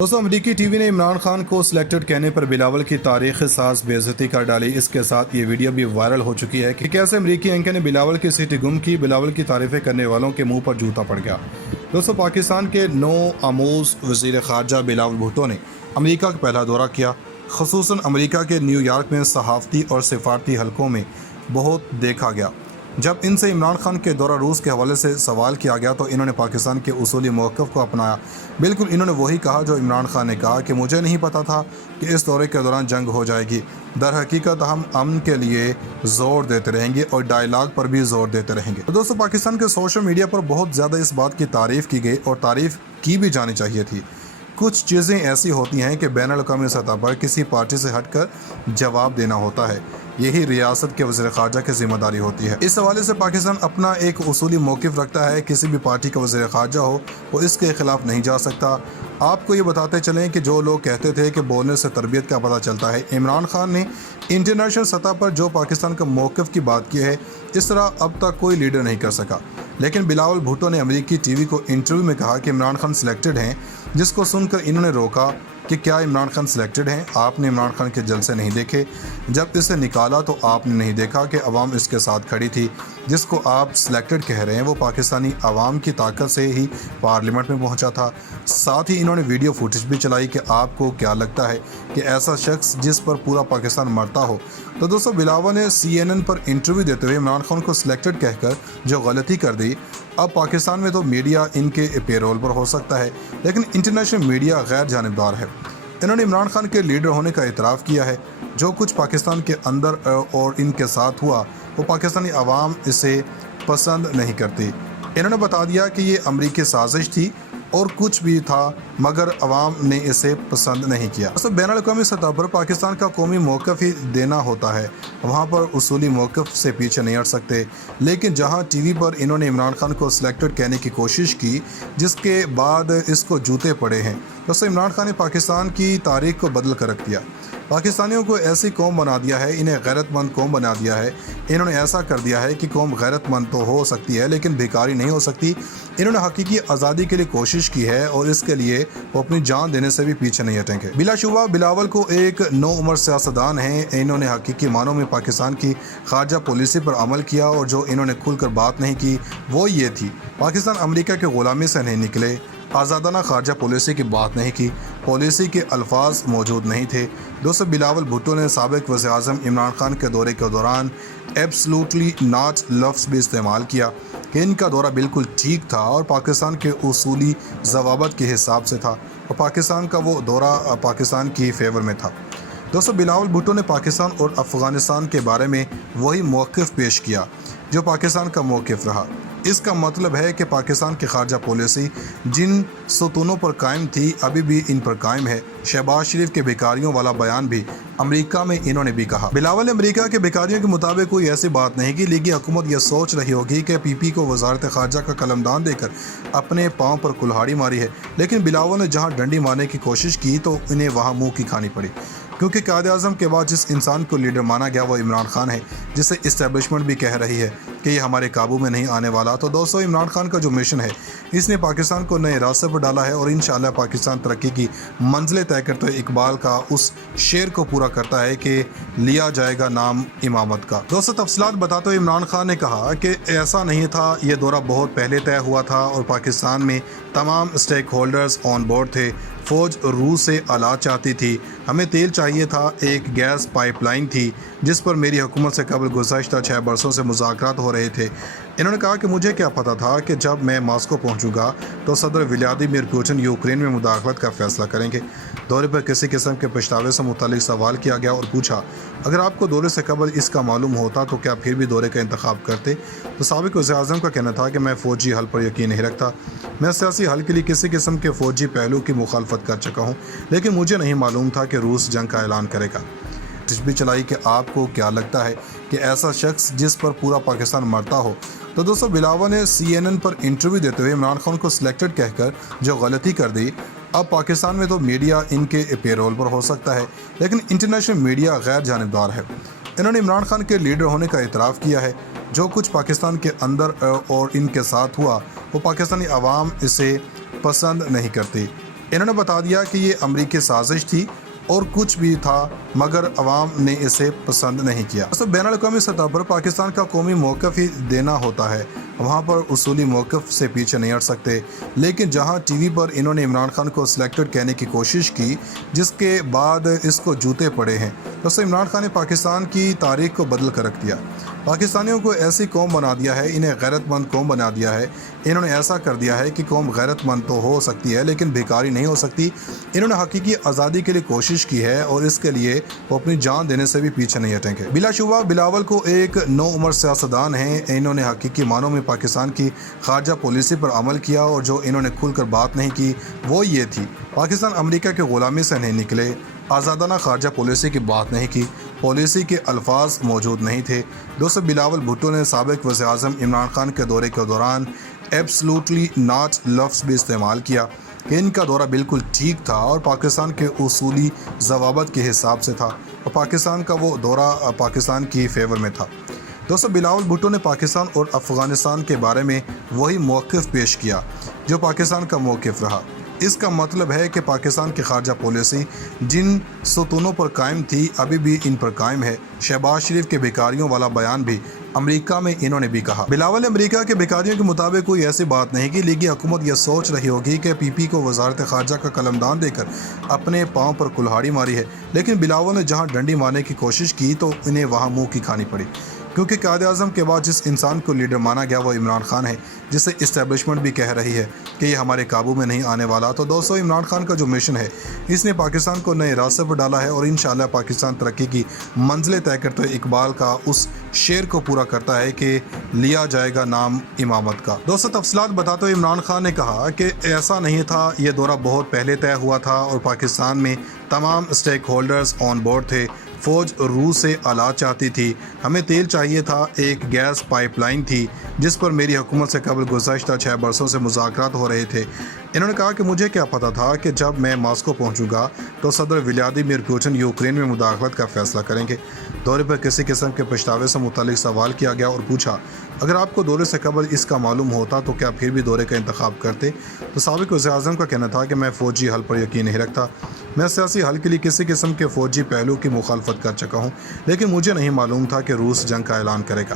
दोस्तों, अमरीकी टीवी ने इमरान खान को सिलेक्टेड कहने पर बिलावल की तारीख साज बेइज्जती कर डाली। इसके साथ ये वीडियो भी वायरल हो चुकी है कि कैसे अमरीकी एंकर ने बिलावल की सीटी गुम की। बिलावल की तारीफें करने वालों के मुंह पर जूता पड़ गया। दोस्तों, पाकिस्तान के नौ आमूज वज़ीर ख़ारजा बिलावल भुट्टो ने अमरीका का पहला दौरा किया। ख़ुसूसन अमरीका के न्यूयॉर्क में सहाफ़ती और सिफारती हलकों में बहुत देखा गया। जब इनसे इमरान खान के दौरा रूस के हवाले से सवाल किया गया तो इन्होंने पाकिस्तान के उसूली मौक़िफ़ को अपनाया। बिल्कुल इन्होंने वही कहा जो इमरान खान ने कहा कि मुझे नहीं पता था कि इस दौरे के दौरान जंग हो जाएगी। दर हकीकत हम अमन के लिए ज़ोर देते रहेंगे और डायलाग पर भी ज़ोर देते रहेंगे। तो दोस्तों, पाकिस्तान के सोशल मीडिया पर बहुत ज़्यादा इस बात की तारीफ़ की गई और तारीफ़ की भी जानी चाहिए थी। कुछ चीज़ें ऐसी होती हैं कि बैनुल-अक़वामी सतह पर किसी पार्टी से हटकर जवाब देना होता है। यही रियासत के वज़ीर ख़ारजा की ज़िम्मेदारी होती है। इस हवाले से पाकिस्तान अपना एक उसूली मौक़िफ़ रखता है। किसी भी पार्टी का वज़ीर ख़ारजा हो वो इसके ख़िलाफ़ नहीं जा सकता। आपको ये बताते चलें कि जो लोग कहते थे कि बोलने से तरबियत का पता चलता है, इमरान खान ने इंटरनेशनल सतह पर जो पाकिस्तान का मौक़िफ़ की बात की है, इस तरह अब तक कोई लीडर नहीं कर सका। लेकिन बिलावल भुट्टो ने अमरीकी टीवी को इंटरव्यू में कहा कि इमरान खान सिलेक्टेड हैं, जिसको सुनकर इन्होंने रोका कि क्या इमरान खान सिलेक्टेड हैं? आपने इमरान खान के जलसे नहीं देखे? जब इसे निकाला तो आपने नहीं देखा कि अवाम इसके साथ खड़ी थी? जिसको आप सिलेक्टेड कह रहे हैं वो पाकिस्तानी अवाम की ताकत से ही पार्लियामेंट में पहुंचा था। साथ ही इन्होंने वीडियो फुटेज भी चलाई कि आपको क्या लगता है कि ऐसा शख्स जिस पर पूरा पाकिस्तान मरता हो। तो दोस्तों, बिलावल ने CNN पर इंटरव्यू देते हुए इमरान खान को सिलेक्टेड कहकर जो गलती कर दी, अब पाकिस्तान में तो मीडिया इनके पेरोल पर हो सकता है, लेकिन इंटरनेशनल मीडिया गैर जानिबदार है। इन्होंने इमरान खान के लीडर होने का इतराफ़ किया है। जो कुछ पाकिस्तान के अंदर और इनके साथ हुआ वो पाकिस्तानी अवाम इसे पसंद नहीं करती। इन्होंने बता दिया कि ये अमरीकी साजिश थी और कुछ भी था, मगर अवाम ने इसे पसंद नहीं किया। तो बैनुल-अक़वामी सतह पर पाकिस्तान का कौमी मौक़िफ़ ही देना होता है, वहाँ पर उसूली मौक़िफ़ से पीछे नहीं हट सकते। लेकिन जहाँ टीवी पर इन्होंने इमरान खान को सिलेक्टेड कहने की कोशिश की, जिसके बाद इसको जूते पड़े हैं, तो इमरान खान ने पाकिस्तान की तारीख़ को बदल कर रख दिया। पाकिस्तानियों को ऐसी कौम बना दिया है, इन्हें गैरतमंद कौम बना दिया है। इन्होंने ऐसा कर दिया है कि कौम गैरतमंद तो हो सकती है लेकिन भिखारी नहीं हो सकती। इन्होंने हकीकी आज़ादी के लिए कोशिश की है और इसके लिए वो अपनी जान देने से भी पीछे नहीं हटेंगे। बिलाशुबा बिलावल को एक नौ उम्र सियासतदान हैं। इन्होंने हकीकी मानों में पाकिस्तान की खारजा पॉलिसी पर अमल किया और जो इन्होंने खुलकर बात नहीं की वो ये थी, पाकिस्तान अमेरिका के ग़ुलामी से नहीं निकले। आज़ादाना खारजा पॉलिसी की बात नहीं की, पॉलिसी के अल्फाज मौजूद नहीं थे। दोस्तों, बिलावल भुट्टो ने साबिक़ वज़ीर आज़म इमरान खान के दौरे के दौरान एब्सोल्युटली नॉट लफ्ज़ भी इस्तेमाल किया कि इनका दौरा बिल्कुल ठीक था और पाकिस्तान के उसूली ज़वाबत के हिसाब से था और पाकिस्तान का वो दौरा पाकिस्तान की फेवर में था। दोस्तों, बिलावल भुट्टो ने पाकिस्तान और अफ़गानिस्तान के बारे में वही मौक़िफ़ पेश किया जो पाकिस्तान का मौक़िफ़ रहा। इसका मतलब है कि पाकिस्तान की खारजा पॉलिसी जिन सतूनों पर कायम थी अभी भी इन पर कायम है। शहबाज शरीफ के भिखारियों वाला बयान भी अमेरिका में इन्होंने भी कहा। बिलावल ने अमेरिका के भिखारियों के मुताबिक कोई ऐसी बात नहीं की। लीगी हुकूमत यह सोच रही होगी कि PP को वजारत खारजा का कलमदान देकर अपने पाँव पर कुल्हाड़ी मारी है, लेकिन बिलावल ने जहाँ डंडी मारने की कोशिश की तो इन्हें वहाँ मुँह की खानी पड़ी, क्योंकि कायद-ए-आज़म के बाद जिस इंसान को लीडर माना गया वो इमरान खान है, जिसे इस्टेब्लिशमेंट भी कह रही है कि ये हमारे काबू में नहीं आने वाला। तो दोस्तों, इमरान खान का जो मिशन है इसने पाकिस्तान को नए रास्ते पर डाला है और इंशाअल्लाह पाकिस्तान तरक्की की मंजिलें तय करते हुए इकबाल का उस शेर को पूरा करता है कि लिया जाएगा नाम इमामत का। दोस्तों, तफसीलात बताते हुए इमरान खान ने कहा कि ऐसा नहीं था, ये दौरा बहुत पहले तय हुआ था और पाकिस्तान में तमाम स्टेक होल्डर्स ऑन बोर्ड थे। फ़ौज रूस से आलात चाहती थी, हमें तेल चाहिए था, एक गैस पाइपलाइन थी जिस पर मेरी हुकूमत से कबल गुज़श्ता 6 बरसों से मुज़ाकरात हो रहे थे। इन्होंने कहा कि मुझे क्या पता था कि जब मैं मॉस्को पहुंचूंगा तो सदर व्लादिमीर पुतिन यूक्रेन में मुदाखलत का फैसला करेंगे। दौरे पर किसी किस्म के पछतावे से मुतालिक सवाल किया गया और पूछा, अगर आपको दौरे से कबल इसका मालूम होता तो क्या फिर भी दौरे का इंतखाब करते? तो साबिक़ वज़ीर-ए-आज़म का कहना था कि मैं फ़ौजी हल पर यकीन नहीं रखता, मैं सियासी हल के लिए किसी किस्म के फ़ौजी पहलू की मुखालफत कर चुका हूँ, लेकिन मुझे नहीं मालूम था कि रूस जंग का ऐलान करेगा। भी चलाई कि आपको क्या लगता है कि ऐसा शख्स जिस पर पूरा पाकिस्तान मरता हो। तो दोस्तों, बिलावल ने CNN पर इंटरव्यू देते हुए इमरान खान को सिलेक्टेड कहकर जो गलती कर दी, अब पाकिस्तान में तो मीडिया इनके पेरोल पर हो सकता है, लेकिन इंटरनेशनल मीडिया गैर जानिबदार है। इन्होंने इमरान खान के लीडर होने का इतराफ़ किया है। जो कुछ पाकिस्तान के अंदर और इनके साथ हुआ वो पाकिस्तानी अवाम इसे पसंद नहीं करती। انہوں نے بتا دیا کہ یہ امریکی سازش تھی اور کچھ بھی تھا مگر عوام نے اسے پسند نہیں کیا۔ بین الاقوامی سطح پر پاکستان کا قومی موقف ہی دینا ہوتا ہے، وہاں پر اصولی موقف سے پیچھے نہیں ہٹ سکتے، لیکن جہاں ٹی وی پر انہوں نے عمران خان کو سلیکٹڈ کہنے کی کوشش کی جس کے بعد اس کو جوتے پڑے ہیں، دوستو عمران خان نے پاکستان کی تاریخ کو بدل کر رکھ دیا، پاکستانیوں کو ایسی قوم بنا دیا ہے، انہیں غیرت مند قوم بنا دیا ہے۔ انہوں نے ایسا کر دیا ہے کہ قوم غیرت مند تو ہو سکتی ہے لیکن بھیکاری نہیں ہو سکتی۔ انہوں نے حقیقی آزادی کے لیے کوشش کی ہے اور اس کے لیے وہ اپنی جان دینے سے بھی پیچھے نہیں ہٹیں گے۔ بلا شبہ بلاول کو ایک نو عمر سیاستدان ہیں، انہوں نے حقیقی معنوں میں پاکستان کی خارجہ پالیسی پر عمل کیا اور جو انہوں نے کھل کر بات نہیں کی وہ یہ تھی، پاکستان امریکہ کے غلامی سے نہیں نکلے، آزادانہ خارجہ پالیسی کی بات نہیں کی، پالیسی کے الفاظ موجود نہیں تھے۔ دوستو بلاول بھٹو نے سابق وزیر اعظم عمران خان کے دورے کے دوران ایبسلوٹلی ناٹ لفظ بھی استعمال کیا کہ ان کا دورہ بالکل ٹھیک تھا اور پاکستان کے اصولی ضوابط کے حساب سے تھا اور پاکستان کا وہ دورہ پاکستان کی فیور میں تھا۔ دوستو بلاول بھٹو نے پاکستان اور افغانستان کے بارے میں وہی موقف پیش کیا جو پاکستان کا موقف رہا۔ اس کا مطلب ہے کہ پاکستان کی خارجہ پالیسی جن ستونوں پر قائم تھی ابھی بھی ان پر قائم ہے۔ شہباز شریف کے بھیکاریوں والا بیان بھی امریکہ میں انہوں نے بھی کہا۔ بلاول نے امریکہ کے بھیکاریوں کے مطابق کوئی ایسی بات نہیں کی، لیگی حکومت یہ سوچ رہی ہوگی کہ پی پی کو وزارت خارجہ کا قلمدان دے کر اپنے پاؤں پر کلہاڑی ماری ہے، لیکن بلاول نے جہاں ڈنڈی مارنے کی کوشش کی تو انہیں وہاں منہ کی کھانی پڑی، کیونکہ قائد اعظم کے بعد جس انسان کو لیڈر مانا گیا وہ عمران خان ہے، جسے اسٹیبلشمنٹ بھی کہہ رہی ہے کہ یہ ہمارے قابو میں نہیں آنے والا۔ تو دوستو عمران خان کا جو مشن ہے اس نے پاکستان کو نئے راستے پر ڈالا ہے اور انشاءاللہ پاکستان ترقی کی منزلیں طے کرتے ہوئے اقبال کا اس شعر کو پورا کرتا ہے کہ لیا جائے گا نام امامت کا۔ دوستو تفصیلات بتاتے ہوئے عمران خان نے کہا کہ ایسا نہیں تھا، یہ دورہ بہت پہلے طے ہوا تھا اور پاکستان میں تمام اسٹیک ہولڈرز آن بورڈ تھے۔ فوج روس سے آلات چاہتی تھی، ہمیں تیل چاہیے تھا، ایک گیس پائپ لائن تھی جس پر میری حکومت سے قبل گزشتہ 6 برسوں سے مذاکرات ہو رہے تھے۔ انہوں نے کہا کہ مجھے کیا پتا تھا کہ جب میں ماسکو پہنچوں گا تو صدر ولادیمیر پوٹن یوکرین میں مداخلت کا فیصلہ کریں گے۔ دورے پر کسی قسم کے پچھتاوے سے متعلق سوال کیا گیا اور پوچھا اگر آپ کو دورے سے قبل اس کا معلوم ہوتا تو کیا پھر بھی دورے کا انتخاب کرتے؟ تو سابق وزیر اعظم کا کہنا تھا کہ میں فوجی حل پر یقین نہیں رکھتا، میں سیاسی حل کے لیے کسی قسم کے فوجی پہلو کی مخالفت کر چکا ہوں، لیکن مجھے نہیں معلوم تھا کہ روس جنگ کا اعلان کرے گا۔